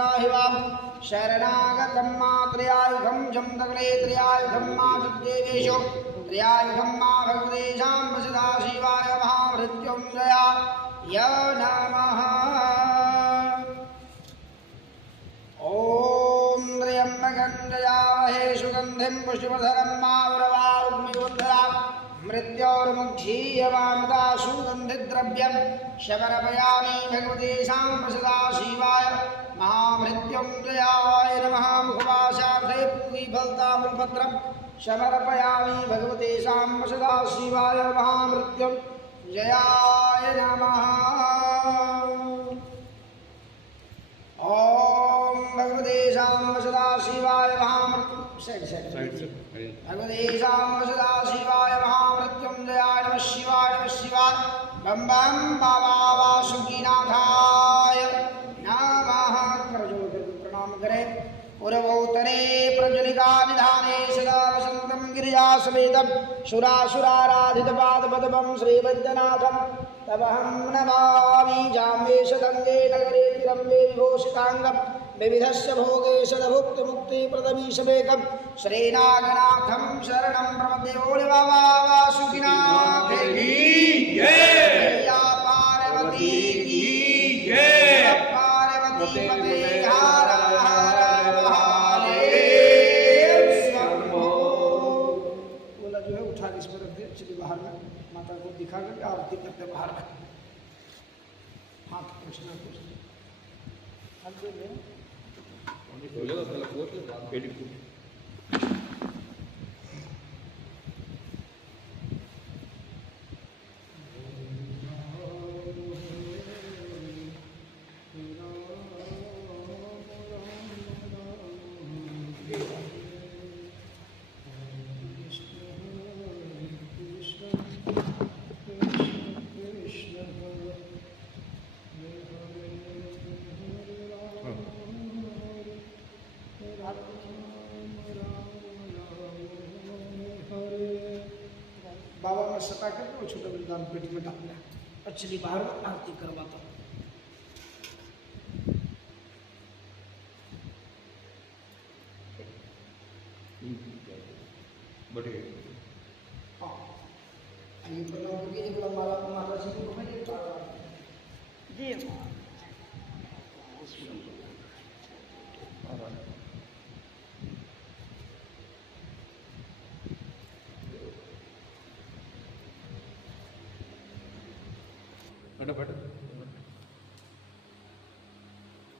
पुनाहिवां शरणागतं मा त्र्यायुधं जं दगले त्र्यायुधं मा जुद्देवेषु त्र्यायुधं मा भगवतेशां वसदा शिवाय महामृत्युञ्जयाय नमः। ॐ त्र्यम्बकं जयामहे सुगन्धिं पुष्टिवर्धनं मावरवारुग्मियोद्धराम् मृत्योर्मुक्षीयमामृता सुगन्धिद्रव्यं शमरपयामि भगवतेशां वसदा शिवाय महामृत्युञ्जयाय नमः। मुखवासार्थे पूगीफलताम्रपत्रं शमर्पयामि भगवतेशां वसदा शिवाय महामृत्युञ्जयाय नमः। ॐ भगवतेशां वसदा शिवाय भगवतेशां वसदा शिवाय महामृत्युञ्जयाय नमः शिवाय नमः शिवाय। बम बम बाबा वासुकीनाथाय नमः। प्रणाम करें। पूर्वोत्तरे प्रज्वलिका निधाने सदा वसन्तं गिरिजासमेतं सुरासुराराधितपादपद्मं श्रीवैद्यनाथं तमहं नमामि। जाम्बेशगङ्गे नगरे तिरम्बे विभूषिताङ्गं विविधस्य भोगे सदभुक्तिमुक्तिप्रदमीशमेकं श्रीनागनाथं शरणं प्रपद्ये। बोले बाबा वासुकीनाथ की जय। पार्वती की जय। पार्वती पते हर हर महादेव शंभो। बोला जो है उठा इसमें रख दे। चलिए बाहर में माता को दिखा करके आरती करते बाहर में। हाथ कृष्णा कृष्ण बाबा में सता करके वो छोटा बलिदान पेट में डाल दिया और चली बाहर में आरती करवाता हूँ। हाँ ये प्रणाम करके एक माला माता जी को मैं ये जी फटाफट